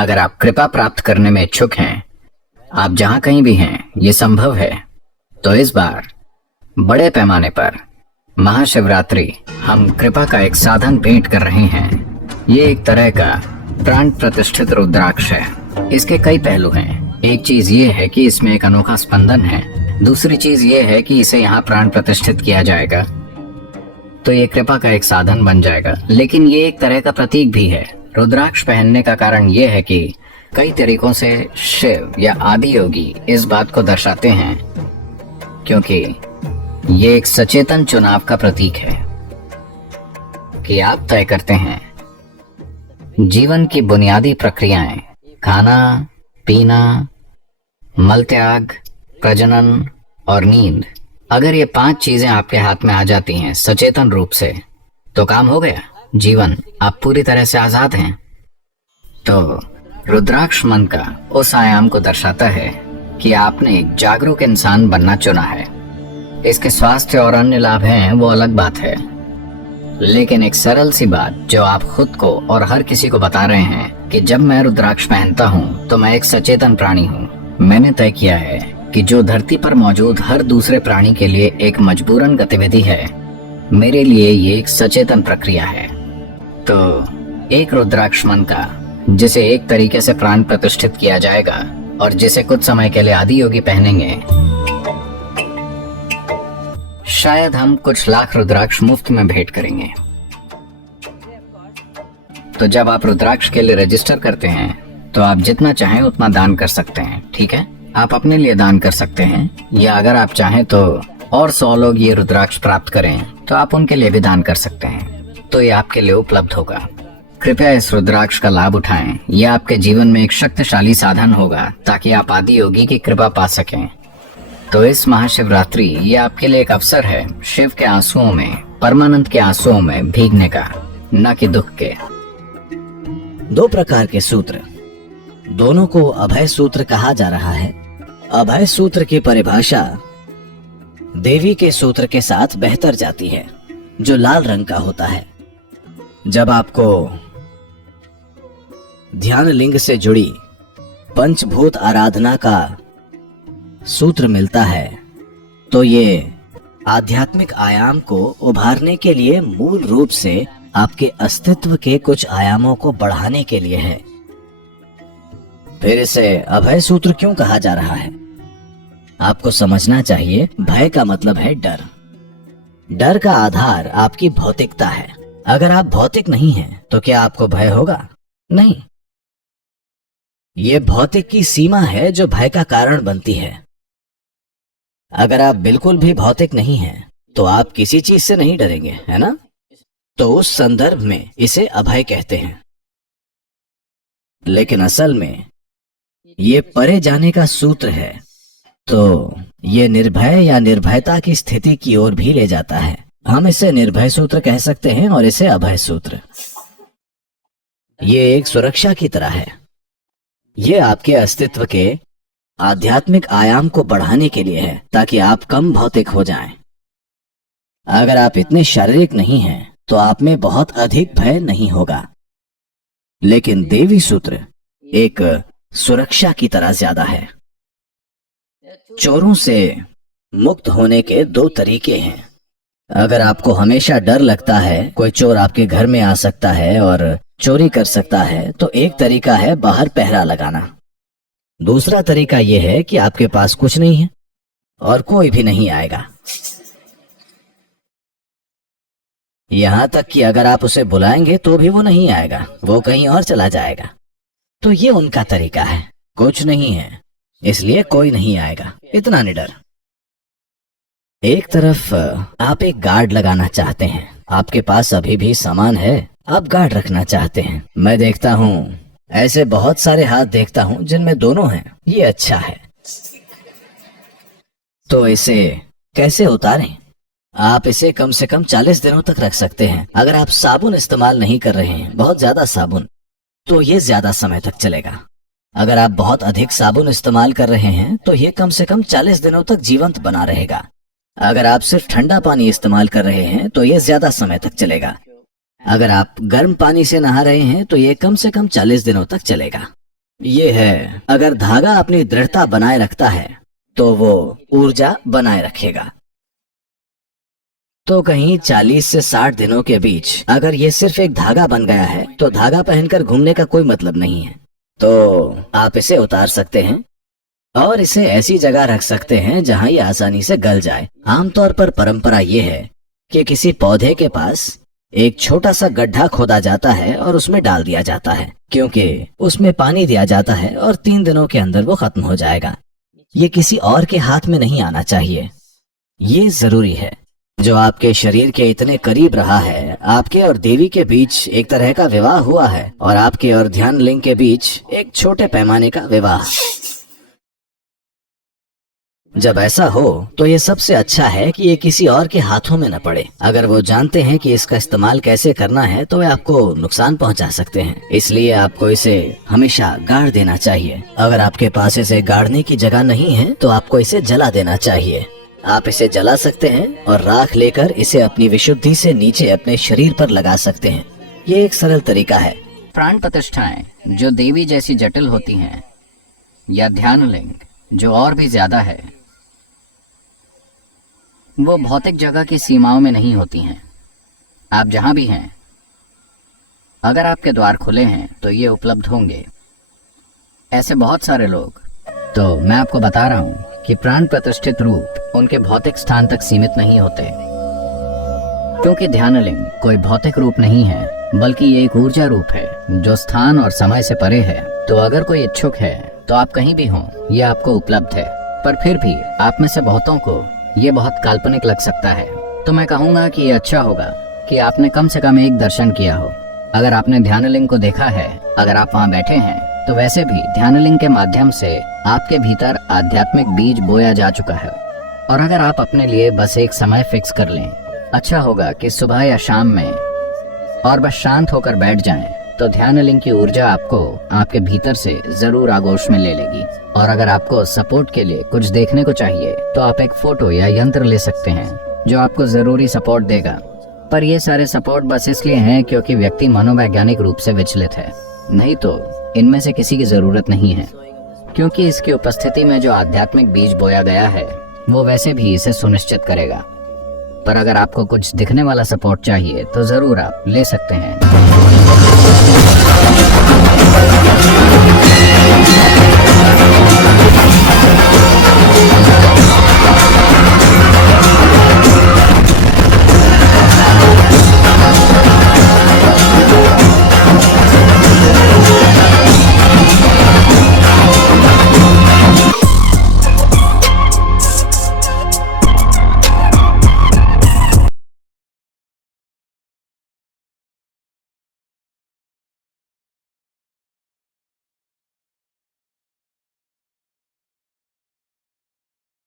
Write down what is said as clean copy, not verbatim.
अगर आप कृपा प्राप्त करने में इच्छुक हैं, आप जहां कहीं भी हैं, ये संभव है, तो इस बार बड़े पैमाने पर महाशिवरात्रि हम कृपा का एक साधन भेंट कर रहे हैं। ये एक तरह का प्राण प्रतिष्ठित रुद्राक्ष है। इसके कई पहलू हैं। एक चीज ये है कि इसमें एक अनोखा स्पंदन है। दूसरी चीज ये है कि इसे यहाँ प्राण प्रतिष्ठित किया जाएगा तो ये कृपा का एक साधन बन जाएगा। लेकिन ये एक तरह का प्रतीक भी है। रुद्राक्ष पहनने का कारण ये है कि कई तरीकों से शिव या आदि योगी इस बात को दर्शाते हैं, क्योंकि ये एक सचेतन चुनाव का प्रतीक है कि आप तय करते हैं जीवन की बुनियादी प्रक्रियाएं, खाना पीना, मल त्याग, प्रजनन और नींद। अगर ये 5 चीजें आपके हाथ में आ जाती हैं सचेतन रूप से, तो काम हो गया। जीवन, आप पूरी तरह से आजाद हैं। तो रुद्राक्ष मन का उस आयाम को दर्शाता है कि आपने एक जागरूक इंसान बनना चुना है। इसके स्वास्थ्य और अन्य लाभ हैं, वो अलग बात है, लेकिन एक सरल सी बात जो आप खुद को और हर किसी को बता रहे हैं कि जब मैं रुद्राक्ष पहनता हूँ तो मैं एक सचेतन प्राणी हूँ। मैंने तय किया है कि जो धरती पर मौजूद हर दूसरे प्राणी के लिए एक मजबूरन गतिविधि है, मेरे लिए ये एक सचेतन प्रक्रिया है। तो एक रुद्राक्ष मन का जिसे एक तरीके से प्राण प्रतिष्ठित किया जाएगा और जिसे कुछ समय के लिए आदि योगी पहनेंगे। शायद हम कुछ लाख रुद्राक्ष मुफ्त में भेंट करेंगे। तो जब आप रुद्राक्ष के लिए रजिस्टर करते हैं तो आप जितना चाहें उतना दान कर सकते हैं। ठीक है, आप अपने लिए दान कर सकते हैं, या अगर आप चाहें तो और 100 लोग ये रुद्राक्ष प्राप्त करें तो आप उनके लिए भी दान कर सकते हैं। तो ये आपके लिए उपलब्ध होगा। कृपया इस रुद्राक्ष का लाभ उठाएं। यह आपके जीवन में एक शक्तिशाली साधन होगा ताकि आप आदि योगी की कृपा पा सकें। तो इस महाशिवरात्रि ये आपके लिए एक अवसर है शिव के आंसुओं में, परमानंद के आंसुओं में भीगने का, न कि दुख के। 2 प्रकार के सूत्र, दोनों को अभय सूत्र कहा जा रहा है। अभय सूत्र की परिभाषा देवी के सूत्र के साथ बेहतर जाती है, जो लाल रंग का होता है। जब आपको ध्यान लिंग से जुड़ी पंचभूत आराधना का सूत्र मिलता है तो ये आध्यात्मिक आयाम को उभारने के लिए मूल रूप से आपके अस्तित्व के कुछ आयामों को बढ़ाने के लिए है। फिर इसे अभय सूत्र क्यों कहा जा रहा है? आपको समझना चाहिए, भय का मतलब है डर। डर का आधार आपकी भौतिकता है। अगर आप भौतिक नहीं हैं तो क्या आपको भय होगा? नहीं। ये भौतिक की सीमा है जो भय का कारण बनती है। अगर आप बिल्कुल भी भौतिक नहीं हैं तो आप किसी चीज से नहीं डरेंगे, है ना? तो उस संदर्भ में इसे अभय कहते हैं। लेकिन असल में ये परे जाने का सूत्र है, तो ये निर्भय या निर्भयता की स्थिति की ओर भी ले जाता है। हम इसे निर्भय सूत्र कह सकते हैं और इसे अभय सूत्र। ये एक सुरक्षा की तरह है। ये आपके अस्तित्व के आध्यात्मिक आयाम को बढ़ाने के लिए है ताकि आप कम भौतिक हो जाएं। अगर आप इतने शारीरिक नहीं हैं तो आप में बहुत अधिक भय नहीं होगा। लेकिन देवी सूत्र एक सुरक्षा की तरह ज्यादा है। चोरों से मुक्त होने के 2 तरीके हैं। अगर आपको हमेशा डर लगता है कोई चोर आपके घर में आ सकता है और चोरी कर सकता है, तो एक तरीका है बाहर पहरा लगाना। दूसरा तरीका यह है कि आपके पास कुछ नहीं है और कोई भी नहीं आएगा। यहां तक कि अगर आप उसे बुलाएंगे तो भी वो नहीं आएगा, वो कहीं और चला जाएगा। तो ये उनका तरीका है, कुछ नहीं है इसलिए कोई नहीं आएगा, इतना निडर। एक तरफ आप एक गार्ड लगाना चाहते हैं, आपके पास अभी भी सामान है, आप गार्ड रखना चाहते हैं। मैं देखता हूं, ऐसे बहुत सारे हाथ देखता हूं जिनमें दोनों हैं। ये अच्छा है। तो इसे कैसे उतारें? आप इसे कम से कम 40 दिनों तक रख सकते हैं। अगर आप साबुन इस्तेमाल नहीं कर रहे हैं, बहुत ज्यादा साबुन, तो ये ज्यादा समय तक चलेगा। अगर आप बहुत अधिक साबुन इस्तेमाल कर रहे हैं तो ये कम से कम 40 दिनों तक जीवंत बना रहेगा। अगर आप सिर्फ ठंडा पानी इस्तेमाल कर रहे हैं तो ये ज्यादा समय तक चलेगा। अगर आप गर्म पानी से नहा रहे हैं तो ये कम से कम 40 दिनों तक चलेगा। ये है, अगर धागा अपनी दृढ़ता बनाए रखता है तो वो ऊर्जा बनाए रखेगा। तो कहीं 40 से 60 दिनों के बीच अगर ये सिर्फ एक धागा बन गया है तो धागा पहनकर घूमने का कोई मतलब नहीं है। तो आप इसे उतार सकते हैं और इसे ऐसी जगह रख सकते हैं जहां ये आसानी से गल जाए। आमतौर पर परंपरा ये है कि किसी पौधे के पास एक छोटा सा गड्ढा खोदा जाता है और उसमें डाल दिया जाता है, क्योंकि उसमें पानी दिया जाता है और 3 दिनों के अंदर वो खत्म हो जाएगा। ये किसी और के हाथ में नहीं आना चाहिए। ये जरूरी है। जो आपके शरीर के इतने करीब रहा है, आपके और देवी के बीच एक तरह का विवाह हुआ है और आपके और ध्यान लिंग के बीच एक छोटे पैमाने का विवाह। जब ऐसा हो तो ये सबसे अच्छा है कि ये किसी और के हाथों में न पड़े। अगर वो जानते हैं कि इसका इस्तेमाल कैसे करना है तो वे आपको नुकसान पहुंचा सकते हैं, इसलिए आपको इसे हमेशा गाड़ देना चाहिए। अगर आपके पास इसे गाड़ने की जगह नहीं है तो आपको इसे जला देना चाहिए। आप इसे जला सकते हैं और राख लेकर इसे अपनी विशुद्धि से नीचे अपने शरीर पर लगा सकते हैं। ये एक सरल तरीका है। प्राण प्रतिष्ठाएं जो देवी जैसी जटिल होती हैं, या ध्यान लिंग जो और भी ज्यादा है, वो भौतिक जगह की सीमाओं में नहीं होती हैं। आप जहां भी हैं, अगर आपके द्वार खुले हैं तो ये उपलब्ध होंगे। ऐसे बहुत सारे लोग। तो मैं आपको बता रहा हूं कि प्राण प्रतिष्ठित रूप उनके भौतिक स्थान तक सीमित नहीं होते, क्योंकि ध्यानलिंग कोई भौतिक रूप नहीं है, बल्कि ये एक ऊर्जा रूप है जो स्थान और समय से परे है। तो अगर कोई इच्छुक है तो आप कहीं भी हों, ये आपको उपलब्ध है। पर फिर भी आप में से बहुतों को ये बहुत काल्पनिक लग सकता है, तो मैं कहूँगा कि ये अच्छा होगा कि आपने कम से कम एक दर्शन किया हो। अगर आपने ध्यानलिंग को देखा है, अगर आप वहाँ बैठे हैं, तो वैसे भी ध्यानलिंग के माध्यम से आपके भीतर आध्यात्मिक बीज बोया जा चुका है। और अगर आप अपने लिए बस एक समय फिक्स कर लें, अच्छा होगा कि सुबह या शाम में, और बस शांत होकर बैठ जाएं, तो ध्यानलिंग की ऊर्जा आपको आपके भीतर से जरूर आगोश में ले लेगी। और अगर आपको सपोर्ट के लिए कुछ देखने को चाहिए तो आप एक फोटो या यंत्र ले सकते हैं जो आपको जरूरी सपोर्ट देगा। पर ये सारे सपोर्ट बस इसलिए हैं क्योंकि व्यक्ति मनोवैज्ञानिक रूप से विचलित है, नहीं तो इनमें से किसी की जरूरत नहीं है, क्योंकि इसकी उपस्थिति में जो आध्यात्मिक बीज बोया गया है वो वैसे भी इसे सुनिश्चित करेगा। पर अगर आपको कुछ दिखने वाला सपोर्ट चाहिए तो जरूर आप ले सकते हैं।